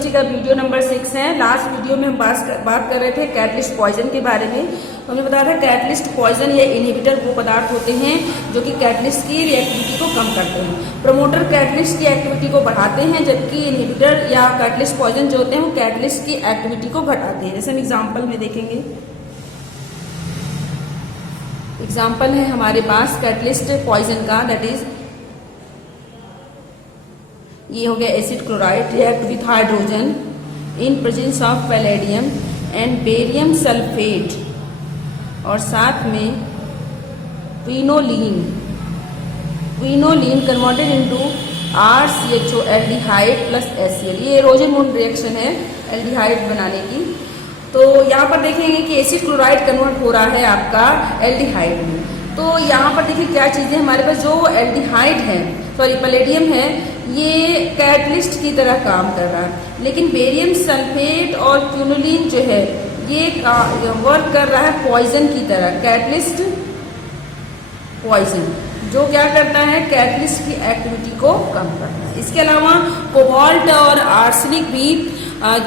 Chemistry का video number 6 है। Last video में हम बात कर रहे थे कैटलिस्ट पॉइजन के बारे में। तो हमने बताया था कैटलिस्ट पॉइजन या इनहिबिटर वो पदार्थ होते हैं जो कि कैटलिस्ट की रिएक्टिविटी को कम करते हैं। प्रमोटर कैटलिस्ट की एक्टिविटी को बढ़ाते हैं, जबकि इनहिबिटर या कैटलिस्ट पॉइजन जो होते हैं वो कैटलिस्ट की एक्टिविटी को घटाते हैं। जैसे हम एग्जाम्पल में देखेंगे, एग्जाम्पल है हमारे पास कैटलिस्ट पॉइजन का, दैट इज ये हो गया acid chloride react with hydrogen in presence of palladium and barium sulphate, और साथ में quinoline converted into RCHO aldehyde plus HCl। ये रोजेमोन रिएक्शन है एल्डिहाइड बनाने की। तो यहाँ पर देखेंगे कि एसिड क्लोराइड कन्वर्ट हो रहा है आपका एल्डिहाइड में। तो यहाँ पर देखिए क्या चीजें हमारे पास, जो एल्डिहाइड है सॉरी पैलेडियम है, ये कैटलिस्ट की तरह काम कर रहा है, लेकिन बेरियम सल्फेट और क्विनोलीन जो है ये वर्क कर रहा है पॉइजन की तरह, कैटलिस्ट पॉइजन, जो क्या करता है कैटलिस्ट की एक्टिविटी को कम करता है। इसके अलावा कोबाल्ट और आर्सेनिक भी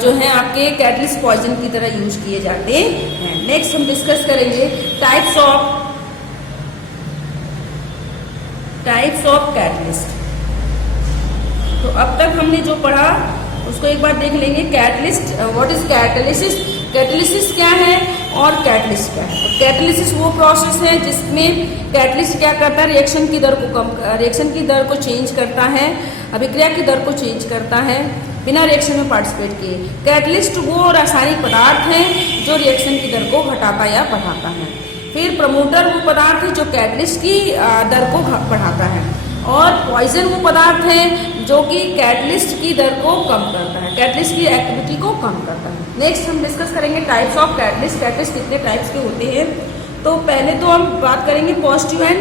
जो है आपके कैटलिस्ट पॉइजन की तरह यूज किए जाते हैं। नेक्स्ट हम डिस्कस करेंगे टाइप्स ऑफ कैटलिस्ट। तो अब तक हमने जो पढ़ा उसको एक बार देख लेंगे। Catalyst, what is catalysis, catalysis क्या है और कैटलिस्ट क्या है। तो कैटालिसिस वो प्रोसेस है जिसमें कैटलिस्ट क्या करता है, रिएक्शन की दर को चेंज करता है, अभिक्रिया की दर को चेंज करता है बिना रिएक्शन में पार्टिसिपेट किए। कैटलिस्ट वो रासायनिक पदार्थ है जो रिएक्शन की दर को घटाता या बढ़ाता है। फिर प्रमोटर वो पदार्थ है जो कैटलिस्ट की दर को बढ़ाता है, और पॉइजन वो पदार्थ है जो कि कैटलिस्ट की दर को कम करता है, कैटलिस्ट की एक्टिविटी को कम करता है। नेक्स्ट हम डिस्कस करेंगे टाइप्स ऑफ कैटलिस्ट। कैटलिस्ट कितने टाइप्स के होते हैं। तो पहले तो हम बात करेंगे पॉजिटिव एंड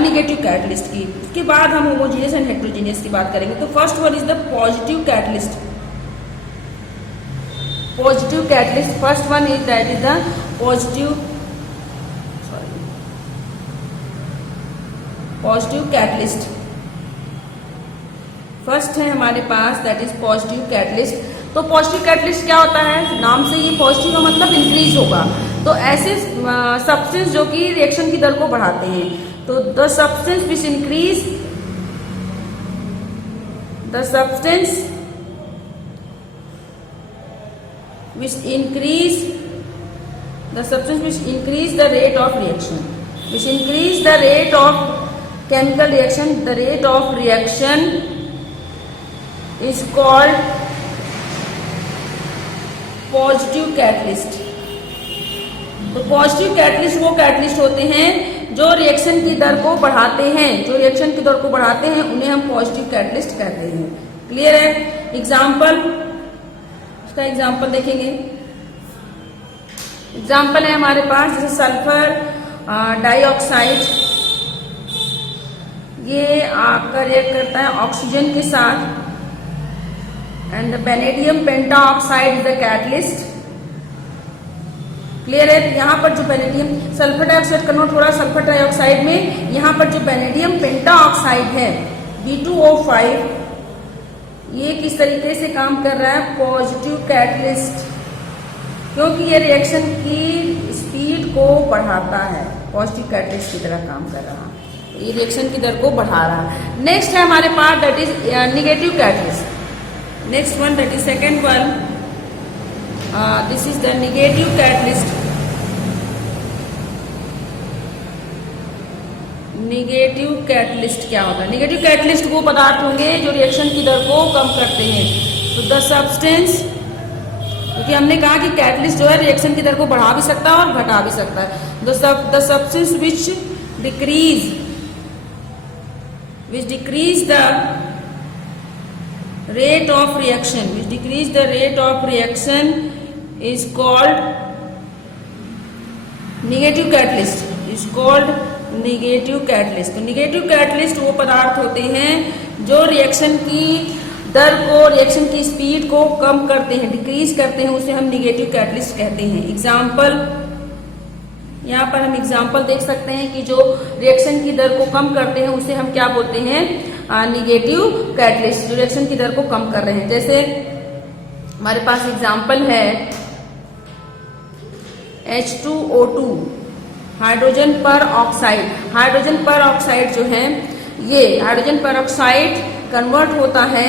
निगेटिव कैटलिस्ट की, उसके बाद हम होमोजीनियस एंड हेट्रोजीनियस की बात करेंगे। तो first one is the positive catalyst. Positive catalyst, first one is that is the positive catalyst. First है हमारे पास दैट इज पॉजिटिव कैटलिस्ट। तो पॉजिटिव कैटलिस्ट क्या होता है, नाम से ही पॉजिटिव का मतलब इंक्रीज होगा। तो ऐसे सब्सटेंस जो कि रिएक्शन की दर को बढ़ाते हैं। तो the substance which increase the rate of reaction, which increase the rate of chemical reaction, the rate of reaction is called positive catalyst। तो पॉजिटिव कैटलिस्ट वो कैटलिस्ट होते हैं जो रिएक्शन की दर को बढ़ाते हैं, उन्हें हम पॉजिटिव कैटलिस्ट कहते हैं। क्लियर है। एग्जाम्पल, उसका एग्जाम्पल देखेंगे। एग्जाम्पल है हमारे पास जैसे सल्फर डाइऑक्साइड, ये आपका रिएक्ट करता है ऑक्सीजन के साथ, and the vanadium pentoxide is the catalyst. Clear है। यहाँ पर जो वेनेडियम सल्फर डाइऑक्साइड कन्वर्ट हो रहा है सल्फर डाइऑक्साइड में, यहाँ पर जो वेनेडियम पेंटाऑक्साइड है B2O5, ये किस तरीके से काम कर रहा है, पॉजिटिव कैटलिस्ट, क्योंकि ये रिएक्शन की स्पीड को बढ़ाता है, पॉजिटिव कैटलिस्ट की तरह काम कर रहा है, ये रिएक्शन की दर को बढ़ा रहा है। नेक्स्ट है हमारे पास that is negative catalyst. Next one that is second one, this is the negative catalyst. Negative catalyst क्या होता है, निगेटिव कैटलिस्ट वो पदार्थ होंगे जो रिएक्शन की दर को कम करते हैं। तो द सब्सटेंस, क्योंकि हमने कहा कि कैटलिस्ट जो है रिएक्शन की दर को बढ़ा भी सकता है और घटा भी सकता है। The substance which decrease the rate of reaction is called negative catalyst, तो निगेटिव कैटलिस्ट वो पदार्थ होते हैं जो रिएक्शन की दर को, रिएक्शन की स्पीड को कम करते हैं, डिक्रीज करते हैं, उसे हम निगेटिव कैटलिस्ट कहते हैं। एग्जाम्पल, यहाँ पर हम एग्जाम्पल देख सकते हैं कि जो रिएक्शन की दर को कम करते हैं उसे हम क्या बोलते हैं, निगेटिव कैटलिस्ट, जो रिएक्शन की दर को कम कर रहे हैं। जैसे हमारे पास एग्जाम्पल है H2O2 हाइड्रोजन पर ऑक्साइड। हाइड्रोजन पर ऑक्साइड जो है, ये हाइड्रोजन पर ऑक्साइड कन्वर्ट होता है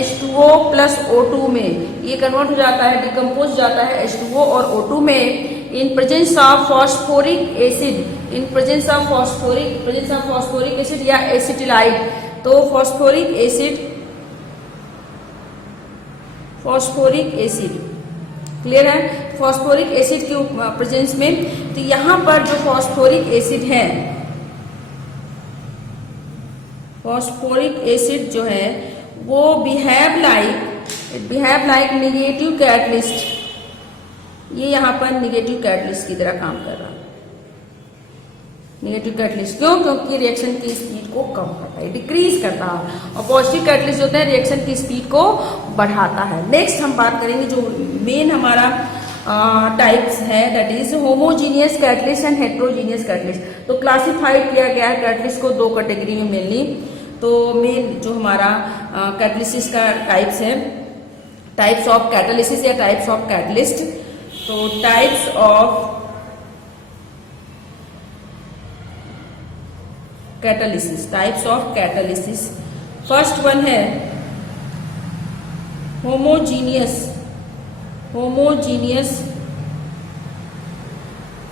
H2O प्लस O2 में। ये कन्वर्ट हो जाता है, डिकम्पोज जाता है H2O और O2 में इन presence of phosphoric acid, in presence of phosphoric acid या एसिटिलाइड। तो फॉस्फोरिक एसिड क्लियर है, फॉस्फोरिक एसिड के प्रेजेंस में। तो यहाँ पर जो फॉस्फोरिक एसिड है, फॉस्फोरिक एसिड जो है वो बिहेव लाइक निगेटिव कैटलिस्ट। ये यहाँ पर निगेटिव कैटलिस्ट की तरह काम कर रहा है। निगेटिव कैटलिस्ट क्यों? क्योंकि रिएक्शन की स्पीड को कम करता है, डिक्रीज करता है, और पॉजिटिव कैटलिस्ट होता है रिएक्शन की स्पीड को बढ़ाता है। नेक्स्ट हम बात करेंगे जो मेन हमारा टाइप्स है, that is homogeneous catalyst and heterogeneous catalyst. तो क्लासिफाइड किया गया है कैटलिस्ट को दो कैटेगरी में मेनली। तो मेन जो हमारा कैटलिसिस का टाइप्स है, टाइप्स ऑफ कैटालिसिस या टाइप्स ऑफ कैटलिस्ट। तो types of catalysis, first one है होमोजीनियस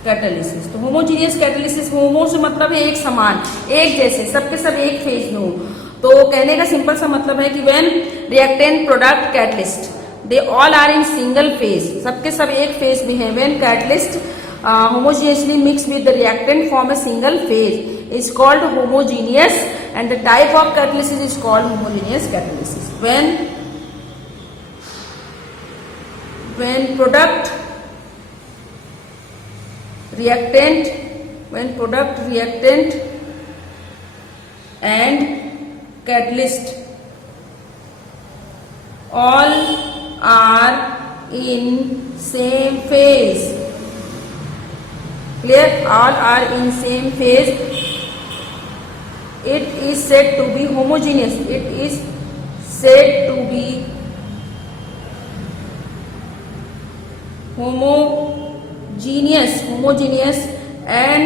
कैटालिसिस। तो होमोजीनियस कैटालिसिस, होमो से मतलब है एक समान, एक जैसे, सबके सब एक फेज में हो। तो कहने का सिंपल सा मतलब है कि when reactant product catalyst they all are in single phase, सबके सब एक फेज में है। When catalyst homogeneously mixed with the reactant form a single phase is called homogeneous, and the type of catalysis is called homogeneous catalysis. When product reactant and catalyst all are in same phase, clear, all are in same phase, it is said to be homogeneous. It is said to be homogeneous, and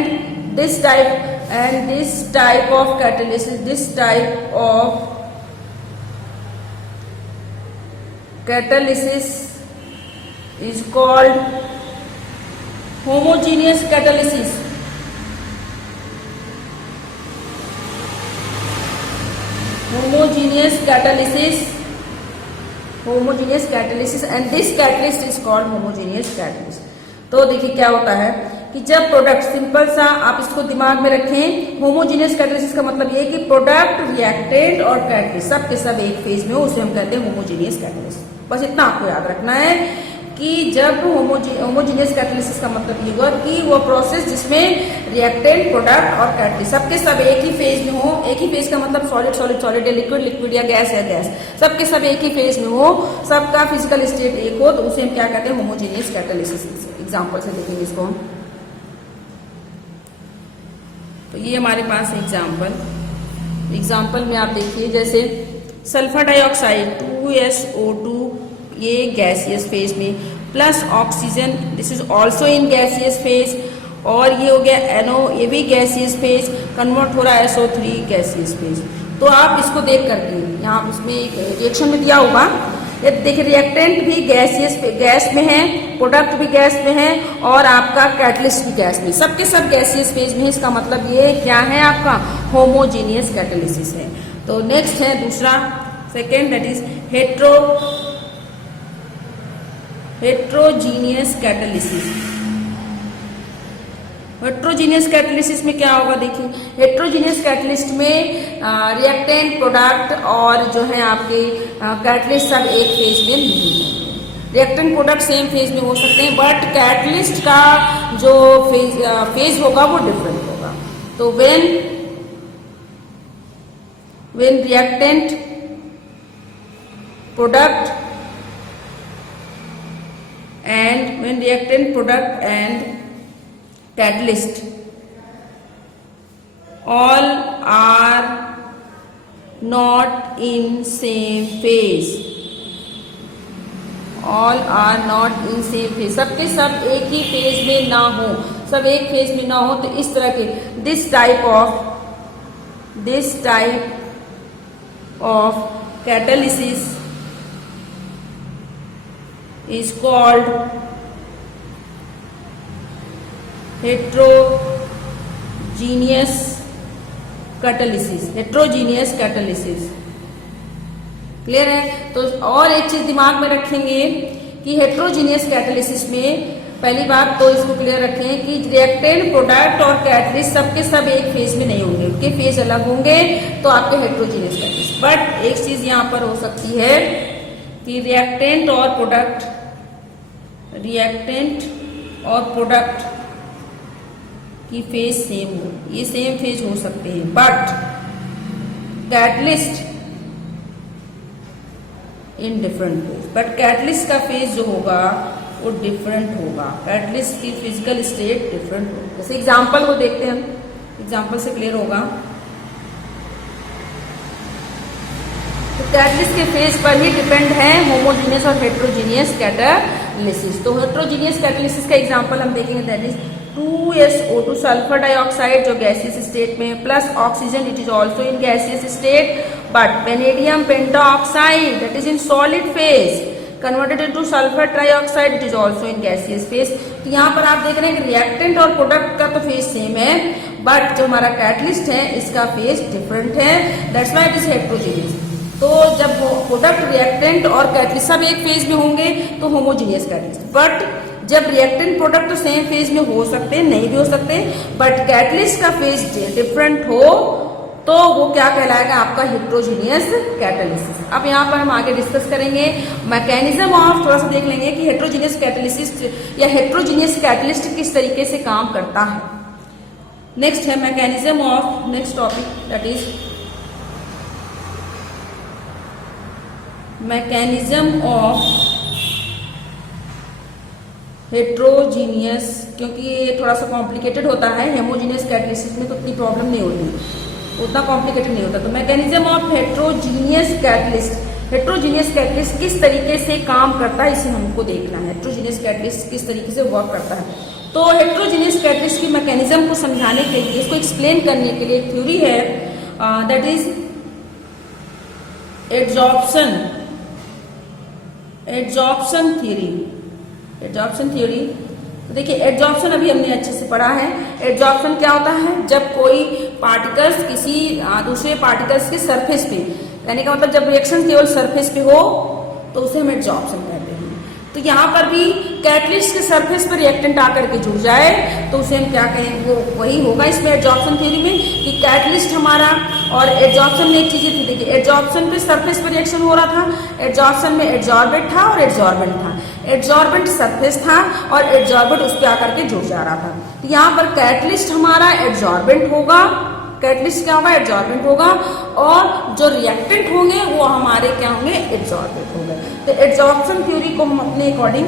this type of catalysis is called homogeneous catalysis. And this catalyst is called homogeneous catalyst. तो देखिए क्या होता है कि जब product, simple सा आप इसको दिमाग में रखें, होमोजीनियस कैटालिसिस का मतलब ये कि प्रोडक्ट, रिएक्टेंट और कैटलिस्ट सब के सब एक फेज में हो, उसे हम कहते हैं होमोजीनियस कैटालिसिस। बस इतना आपको याद रखना है कि जब होमोजीनियस कैटालिसिस का मतलब ये हुआ कि वो प्रोसेस जिसमें रिएक्टेंट, प्रोडक्ट और कैटलिस्ट सबके सब एक ही फेज में हो। एक ही फेज का मतलब सॉलिड या लिक्विड या गैस है गैस, सबके सब एक ही फेज में हो, सबका फिजिकल स्टेट एक हो, तो उसे हम क्या कहते हैं? Homogeneous catalysis. एग्जाम्पल से देखेंगे इसको। तो ये हमारे पास एग्जाम्पल में आप देखिए, जैसे सल्फर डाइऑक्साइड 2SO2, ये गैसियस फेज में, plus oxygen, this is also in gaseous phase, और ये हो गया NO, ये भी गैसियस फेज, कन्वर्ट हो रहा है SO3 गैसियस फेज। तो आप इसको देख करके यहाँ इसमें एक रिएक्शन में दिया होगा, ये देखिए रिएक्टेंट भी गैस में है, प्रोडक्ट भी गैस में है, और आपका कैटलिस्ट भी गैस में, सबके सब गैसियस फेज में है। इसका मतलब ये क्या है? आपका होमोजीनियस कैटालिसिस है। तो नेक्स्ट है दूसरा, second, that is heterogeneous catalysis. Heterogeneous catalysis में क्या होगा? देखिए हेट्रोजीनियस कैटलिस्ट में रिएक्टेंट, प्रोडक्ट और जो है आपके कैटलिस्ट सब एक फेज में नहीं है। रिएक्टेंट, प्रोडक्ट सेम फेज में हो सकते हैं, बट कैटलिस्ट का जो फेज होगा वो डिफरेंट होगा। तो when reactant, product and catalyst all are not in same phase, all are not in same phase, सबके सब एक ही फेज में ना हो, सब एक फेज में ना हो, तो इस तरह के this type of catalysis is called heterogeneous catalysis. Clear है? तो और एक चीज दिमाग में रखेंगे कि हेट्रोजीनियस कैटालिसिस में पहली बात तो इसको क्लियर रखें कि रिएक्टेंट, प्रोडक्ट और कैटलिस्ट सबके सब एक फेज में नहीं होंगे, उनके फेज अलग होंगे, तो आपके हेट्रोजीनियस कैटालिसिस। बट एक चीज यहाँ पर हो सकती है कि रिएक्टेंट और प्रोडक्ट की फेज सेम हो, ये सेम फेज हो सकते हैं, but catalyst in different phase, but catalyst का फेज जो होगा वो डिफरेंट होगा, कैटलिस्ट की फिजिकल स्टेट डिफरेंट होगा। जैसे एग्जांपल को देखते हैं हम, एग्जांपल से क्लियर होगा। तो कैटलिस्ट के फेज पर ही डिपेंड है होमोजीनियस और हेट्रोजीनियस कैटालिसिस। तो हेट्रोजीनियस कैटालिसिस का एग्जांपल हम देखेंगे, that is 2SO2 sulphur dioxide जो गैसियस स्टेट में, plus oxygen, it is also in gaseous state, but vanadium pentoxide that is in solid phase converted into sulphur trioxide, it is also in gaseous phase. तो यहाँ पर आप देख रहे हैं कि रिएक्टेंट और प्रोडक्ट का तो फेज सेम है, बट जो हमारा कैटलिस्ट है इसका फेज डिफरेंट है, that's why it is heterogeneous. तो जब प्रोडक्ट, रिएक्टेंट और कैटलिस्ट सब एक फेज में होंगे तो होमोजीनियस कैटलिस्ट, बट जब रिएक्टेंट प्रोडक्ट तो सेम फेज में हो सकते हैं, नहीं भी हो सकते, बट कैटलिस्ट का फेज डिफरेंट हो तो वो क्या कहलाएगा, आपका हेट्रोजीनियस कैटालिसिस। अब यहाँ पर हम आगे डिस्कस करेंगे मैकेनिज्म ऑफ, थोड़ा सा देख लेंगे कि हेट्रोजीनियस कैटालिसिस या हेट्रोजीनियस कैटलिस्ट किस तरीके से काम करता है। नेक्स्ट है mechanism of, next topic that is mechanism of heterogeneous, क्योंकि ये थोड़ा सा कॉम्प्लिकेटेड होता है, हेमोजीनियस कैटालिसिस में तो इतनी प्रॉब्लम नहीं होती, उतना कॉम्प्लिकेटेड नहीं होता। तो मैकेनिज्म ऑफ हेट्रोजीनियस कैटलिस्ट किस तरीके से काम करता है, इसे हमको देखना है। हेट्रोजीनियस कैटलिस्ट किस तरीके से वर्क करता है, तो हेट्रोजीनियस कैटलिस्ट की मैकेनिज्म को समझाने के लिए, इसको एक्सप्लेन करने के लिए एक थ्योरी है, दैट इज एडजॉर्प्शन थ्योरी। तो देखिए एडजॉर्प्शन अभी हमने अच्छे से पढ़ा है। एडजॉर्प्शन क्या होता है, जब कोई पार्टिकल्स किसी दूसरे पार्टिकल्स के सरफेस पे, यानी का मतलब जब रिएक्शन केवल सरफेस पे हो तो उसे हम एडजॉर्प्शन कहते हैं। तो यहाँ पर भी कैटलिस्ट के सरफेस पर रिएक्टेंट आकर के जुड़ जाए तो उसे हम क्या कहेंगे, वो वही होगा इसमें एडजॉर्प्शन थ्योरी में कि कैटलिस्ट हमारा, और एडजॉर्प्शन में एक चीज थी, देखिए एडजॉर्प्शन पे सरफेस पर रिएक्शन हो रहा था, एडजॉर्प्शन में एडजॉर्बेंट था और एडजॉर्बेंट था, एडजॉर्बेंट सरफेस था और एडजॉर्बेंट उस पर आकर के जुड़ जा रहा था। तो यहाँ पर कैटलिस्ट हमारा एडजॉर्बेंट होगा, कैटलिस्ट क्या होगा, एडजॉर्बेंट होगा, और जो रिएक्टेंट होंगे वो हमारे क्या होंगे, एडजॉर्बेंट होंगे। तो एडजॉर्प्शन थ्योरी को हम अपने अकॉर्डिंग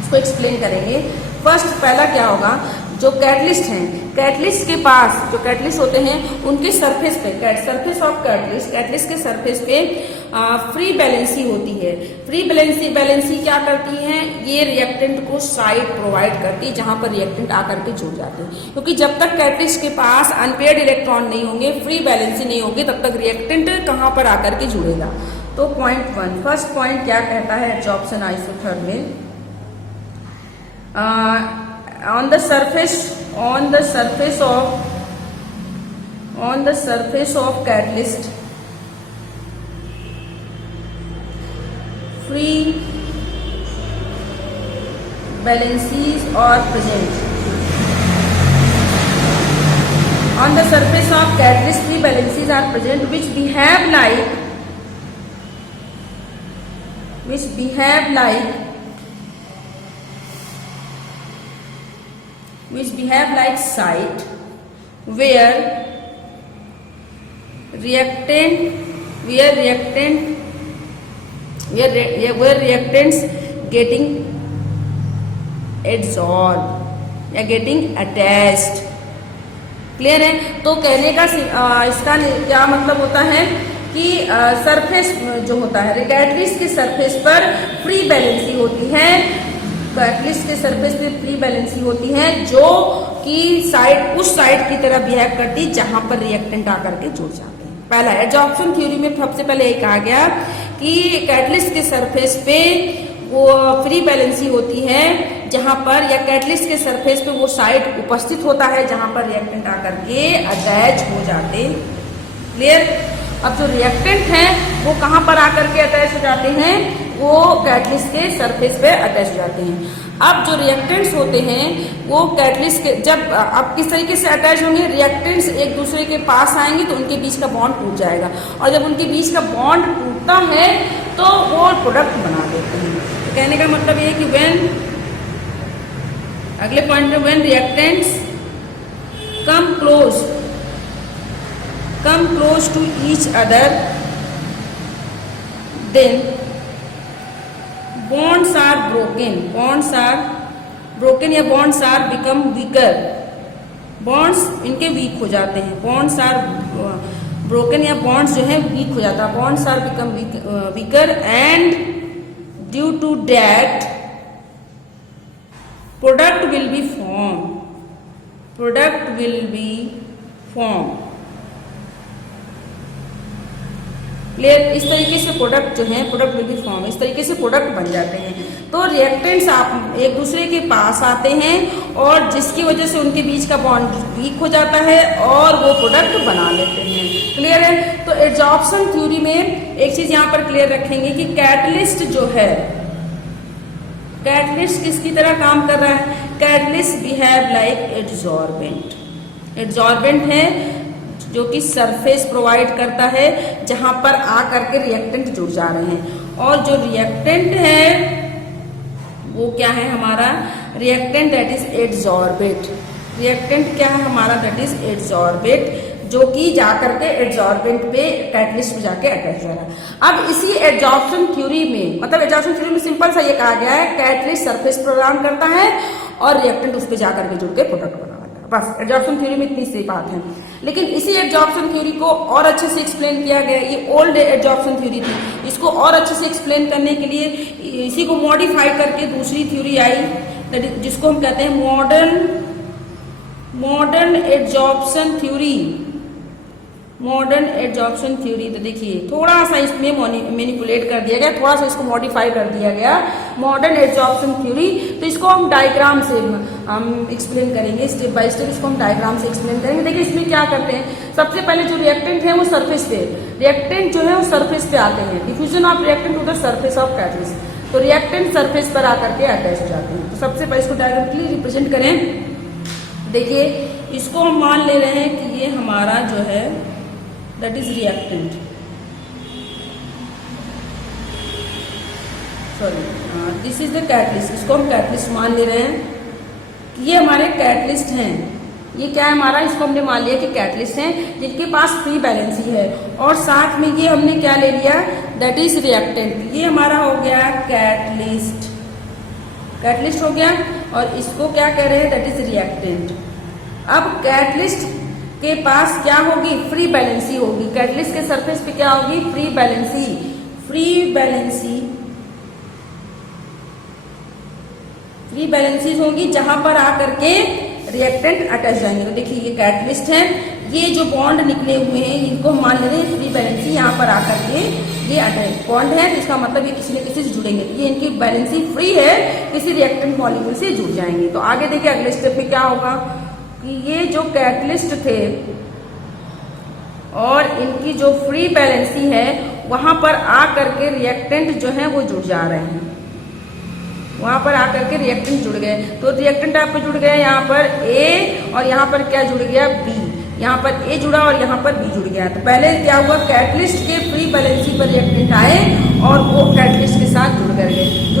इसको एक्सप्लेन करेंगे। फर्स्ट पहला क्या होगा, जो कैटलिस्ट हैं, कैटलिस्ट के पास जो कैटलिस्ट होते हैं उनके सरफेस पे, सरफेस ऑफ कैटलिस्ट के सरफेस पे फ्री बैलेंसी होती है। फ्री बैलेंसी क्या करती है, ये रिएक्टेंट को साइड प्रोवाइड करती है जहां पर रिएक्टेंट आकर के जुड़ जाते हैं, क्योंकि जब तक कैटलिस्ट के पास अनपेयर्ड इलेक्ट्रॉन नहीं होंगे, फ्री बैलेंसी नहीं होगी, तब तक रिएक्टेंट कहां पर आकर के जुड़ेगा। तो पॉइंट 1, फर्स्ट पॉइंट क्या कहता है adsorption isothermal, on the surface of catalyst, free balances are present. On the surface of catalyst, free balances are present which behave like site where reactants getting adsorbed या getting attached। Clear है? तो कहने का इसका क्या मतलब होता है कि सरफेस जो होता है, कैटलिस्ट के सरफेस पर फ्री बैलेंसी होती है, कैटलिस्ट के सरफेस पे फ्री बैलेंसी होती है जो कि साइड उस साइड की तरह बिहेव करती है जहां पर रिएक्टेंट आकर के जुड़ जाते हैं। पहला एडजॉर्प्शन थ्योरी में सबसे पहले ये कहा गया कि कैटलिस्ट के सरफेस पे वो फ्री बैलेंसी होती है जहां पर, या कैटलिस्ट के सरफेस पे वो साइड उपस्थित होता है जहां पर रिएक्टेंट आकर के अटैच हो जाते। क्लियर? अब जो रिएक्टेंट हैं वो कहां पर आकर के अटैच हो जाते हैं? वो कैटलिस्ट के सरफेस पे अटैच हो जाते हैं। अब जो रिएक्टेंट्स होते हैं वो कैटलिस्ट के, जब अब किस तरीके से अटैच होंगे, रिएक्टेंट्स एक दूसरे के पास आएंगे तो उनके बीच का बॉन्ड टूट जाएगा, और जब उनके बीच का बॉन्ड टूटता है तो वो प्रोडक्ट बना देते हैं। तो कहने का मतलब ये है कि व्हेन, अगले पॉइंट में, when reactants come close to each other, then bonds are broken या bonds are become weaker, bonds इनके वीक हो जाते हैं, bonds are broken या bonds जो है वीक हो जाता है, bonds are become weaker and due to that product will be formed। Clear? इस तरीके से प्रोडक्ट जो है, प्रोडक्ट विल बी फॉर्म, इस तरीके से प्रोडक्ट बन जाते हैं। तो रिएक्टेंट्स आप एक दूसरे के पास आते हैं और जिसकी वजह से उनके बीच का बॉन्ड वीक हो जाता है और वो प्रोडक्ट बना लेते हैं। क्लियर है? तो एडजॉर्प्शन थ्योरी में एक चीज यहाँ पर क्लियर रखेंगे कि कैटलिस्ट जो है, कैटलिस्ट किसकी तरह काम कर रहा है? कैटलिस्ट बिहेव लाइक एडजॉर्बेंट है जो कि सरफेस प्रोवाइड करता है जहां पर आ करके रिएक्टेंट जुड़ जा रहे हैं, और जो रिएक्टेंट है वो क्या है हमारा? Reactant that is adsorbate. Reactant क्या है हमारा? दैट इज एडजॉर्बेट, जो कि जाकर के एडजॉर्बेंट पे, कैटलिस्ट पे जाके अटैच हो रहा है। अब इसी एडजॉर्प्शन थ्योरी में, मतलब एडजॉर्प्शन थ्योरी में सिंपल सा ये कहा गया है, कैटलिस्ट सरफेस प्रदान करता है और रिएक्टेंट उस पर जाकर के जुड़ के प्रोडक्ट बना लेता है। बस एडजॉर्प्शन थ्योरी में इतनी सी बात है। लेकिन इसी एडजॉर्प्शन थ्योरी को और अच्छे से एक्सप्लेन किया गया, ये ओल्ड एडजॉर्प्शन थ्योरी थी, इसको और अच्छे से एक्सप्लेन करने के लिए इसी को मॉडिफाई करके दूसरी थ्योरी आई, जिसको हम कहते हैं modern adsorption theory. Modern adsorption theory, तो देखिए थोड़ा सा इसमें मैनिपुलेट कर दिया गया, थोड़ा सा इसको मॉडिफाई कर दिया गया, मॉडर्न एडजॉर्प्शन थ्योरी। तो इसको हम डायग्राम से हम एक्सप्लेन करेंगे, स्टेप बाय स्टेप इसको हम डायग्राम से एक्सप्लेन करेंगे। देखिए इसमें क्या करते हैं, सबसे पहले जो रिएक्टेंट है वो सरफेस पे, रिएक्टेंट जो है वो सरफेस पे आते हैं, diffusion of reactant to the surface of catalyst, तो रिएक्टेंट सरफेस पर आकर के अटैच हो जाते हैं। तो सबसे पहले इसको डायरेक्टली रिप्रेजेंट करें। देखिए इसको हम मान ले रहे हैं कि ये हमारा जो है that is reactant, sorry this is the catalyst, इसको हम कैटलिस्ट मान ले रहे हैं कि ये हमारे कैटलिस्ट हैं। ये क्या है हमारा? इसको हमने मान लिया कि कैटलिस्ट हैं जिनके पास फ्री बैलेंसी है, और साथ में ये हमने क्या ले लिया? That is reactant. ये हमारा हो गया कैटलिस्ट, कैटलिस्ट हो गया, और इसको क्या कह रहे हैं? That is reactant. अब कैटलिस्ट के पास क्या होगी? फ्री बैलेंसी होगी। कैटलिस्ट के सरफेस पे क्या होगी? Free valency. फ्री बैलेंसीज होंगी जहां पर आकर के रिएक्टेंट अटैच जाएंगे। तो देखिए ये कैटलिस्ट है, ये जो बॉन्ड निकले हुए हैं इनको हम मान ले रहे हैं फ्री बैलेंसी, यहाँ पर आकर के ये अटैच बॉन्ड है, तो इसका मतलब ये किसी न किसी से जुड़ेंगे, ये इनकी बैलेंसी फ्री है, किसी रिएक्टेंट मॉलिक्यूल से जुड़ जाएंगे। तो आगे देखिए अगले स्टेप में क्या होगा कि ये जो कैटलिस्ट थे और इनकी जो फ्री बैलेंसी है वहां पर आकर के रिएक्टेंट जो है वो जुड़ जा रहे हैं, वहां पर आकर के रिएक्टेंट जुड़ गए। तो रिएक्टेंट आपको जुड़ गए यहाँ पर A, और यहाँ पर क्या जुड़ गया? B। यहाँ पर A जुड़ा और यहाँ पर B जुड़ गया। तो पहले क्या हुआ? कैटलिस्ट के फ्री बैलेंसी पर रिएक्टेंट आए और वो कैटलिस्ट के साथ जुड़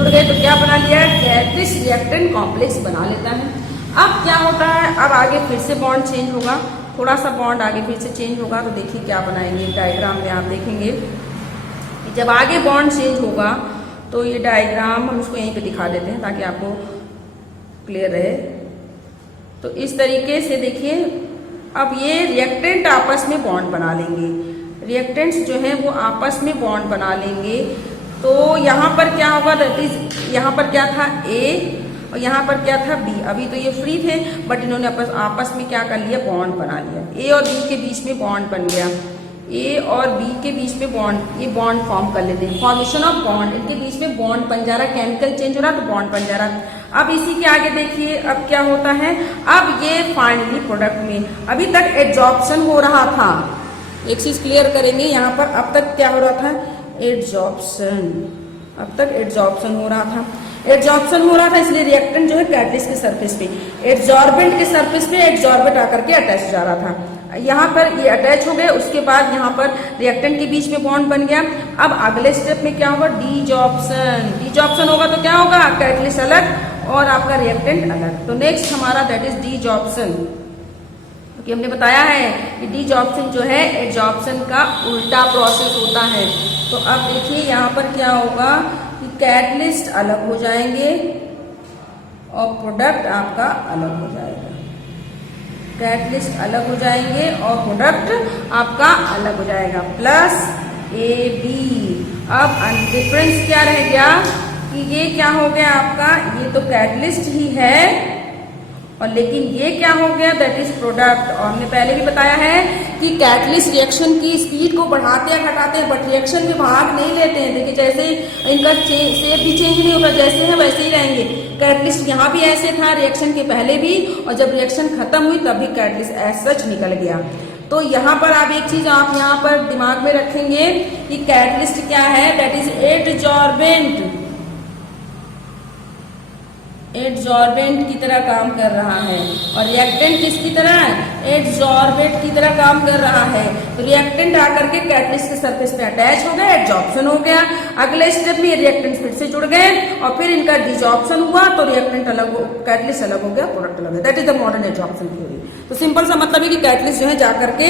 गए तो क्या बना लिया? कैटलिस्ट रिएक्टेंट कॉम्प्लेक्स बना लेता है। अब क्या होता है? अब आगे फिर से बॉन्ड चेंज होगा, थोड़ा सा बॉन्ड आगे फिर से चेंज होगा। तो देखिए क्या बनाएंगे डायग्राम में, आप देखेंगे जब आगे बॉन्ड चेंज होगा तो ये डायग्राम हम इसको यहीं पे दिखा देते हैं ताकि आपको क्लियर रहे। तो इस तरीके से देखिए अब ये रिएक्टेंट आपस में बॉन्ड बना लेंगे, रिएक्टेंट्स जो हैं वो आपस में बॉन्ड बना लेंगे। तो यहाँ पर क्या होगा, दैट इज यहाँ पर क्या था A और यहाँ पर क्या था B। अभी तो ये फ्री थे बट इन्होंने आपस में क्या कर लिया, बॉन्ड बना लिया। A और B के बीच में बॉन्ड बन गया, A और B के बीच में बॉन्ड, ये बॉन्ड फॉर्म कर लेते हैं, फॉर्मेशन ऑफ बॉन्ड, इनके बीच में बॉन्ड बन जा रहा, केमिकल चेंज हो रहा तो बॉन्ड बन जा रहा। अब इसी के आगे देखिए अब क्या होता है, अब ये फाइनली प्रोडक्ट में, अभी तक एड्जॉर्प्शन हो रहा था, एक चीज क्लियर करेंगे यहाँ पर, अब तक क्या हो रहा था, एड्जॉर्प्शन, अब तक एड्जॉर्प्शन हो रहा था, एड्जॉर्प्शन हो रहा था, इसलिए रिएक्टेंट जो है कैटलिस्ट के सरफेस पे, एड्जॉर्बेंट के सरफेस पे एड्जॉर्बेंट आकर के अटैच जा रहा था। यहाँ पर ये अटैच हो गए, उसके बाद यहाँ पर रिएक्टेंट के बीच में बॉन्ड बन गया। अब अगले स्टेप में क्या होगा, डीजॉर्प्शन, डीजॉर्प्शन होगा तो क्या होगा, कैटलिस्ट अलग और आपका रिएक्टेंट अलग। तो नेक्स्ट हमारा दैट इज डीजॉर्प्शन, क्योंकि हमने बताया है कि डीजॉर्प्शन जो है एड्जॉर्प्शन का उल्टा प्रोसेस होता है। तो अब देखिए यहाँ पर क्या होगा कि कैटलिस्ट अलग हो जाएंगे और प्रोडक्ट आपका अलग हो जाएगा, कैटलिस्ट अलग हो जाएंगे और प्रोडक्ट आपका अलग हो जाएगा, प्लस AB। अब डिफरेंस क्या रह गया कि ये क्या हो गया आपका, ये तो कैटलिस्ट ही है और लेकिन ये क्या हो गया, दैट इज प्रोडक्ट। और हमने पहले भी बताया है कि कैटलिस्ट रिएक्शन की स्पीड को बढ़ाते हैं घटाते हैं बट रिएक्शन में भाग नहीं लेते हैं। देखिए जैसे इनका शेप भी चेंज नहीं होता, जैसे है वैसे ही रहेंगे। कैटलिस्ट यहाँ भी ऐसे था रिएक्शन के पहले भी, और जब रिएक्शन खत्म हुई तभी कैटलिस्ट एज सच निकल गया। तो यहाँ पर आप एक चीज आप यहाँ पर दिमाग में रखेंगे कि कैटलिस्ट क्या है, दैट इज एडजॉर्बेंट, एडजॉर्बेंट की तरह काम कर रहा है और रिएक्टेंट किसकी तरह, एडजॉर्बेंट की तरह काम कर रहा है। तो रिएक्टेंट आकर के कैटलिस्ट के सरफेस पे अटैच हो गया, एडजॉर्प्शन हो गया। अगले स्टेप में रिएक्टेंट फिर से जुड़ गए और फिर इनका डिजॉर्प्शन हुआ तो रिएक्टेंट अलग हो, कैटलिस्ट अलग हो गया, प्रोडक्ट अलग है। That is the modern adsorption theory. तो सिंपल सा मतलब है कि कैटलिस्ट जो है जाकर के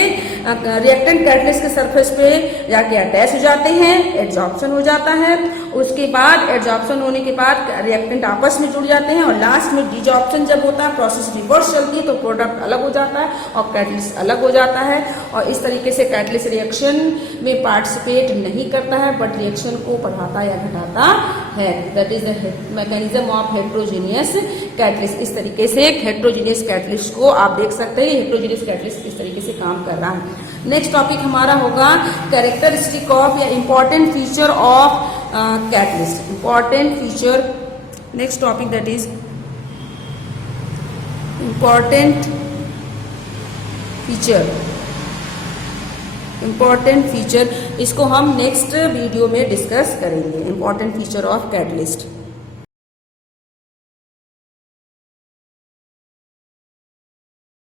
रिएक्टेंट कैटलिस्ट के सरफेस पे जाके अटैच हो जाते हैं, एडजॉर्प्शन हो जाता है। उसके बाद एडजॉर्प्शन होने के बाद रिएक्टेंट आपस में जुड़ जाते हैं और लास्ट में डीजॉर्प्शन जब होता है, प्रोसेस रिवर्स चलती है तो प्रोडक्ट अलग हो जाता है और कैटलिस्ट अलग हो जाता है। और इस तरीके से कैटलिस्ट रिएक्शन में पार्टिसिपेट नहीं करता है बट रिएक्शन को बढ़ाता या घटाता है। That is the mechanism of heterogeneous catalyst. इस तरीके से हेट्रोजीनियस कैटलिस्ट को आप देख सकते हैं, हेट्रोजीनियस कैटलिस्ट इस तरीके से काम कर रहा है। नेक्स्ट टॉपिक हमारा होगा कैरेक्टरिस्टिक ऑफ या important feature of catalyst, important feature. Next topic that is important feature, important feature, इसको हम नेक्स्ट वीडियो में डिस्कस करेंगे, इंपॉर्टेंट फीचर ऑफ कैटलिस्ट।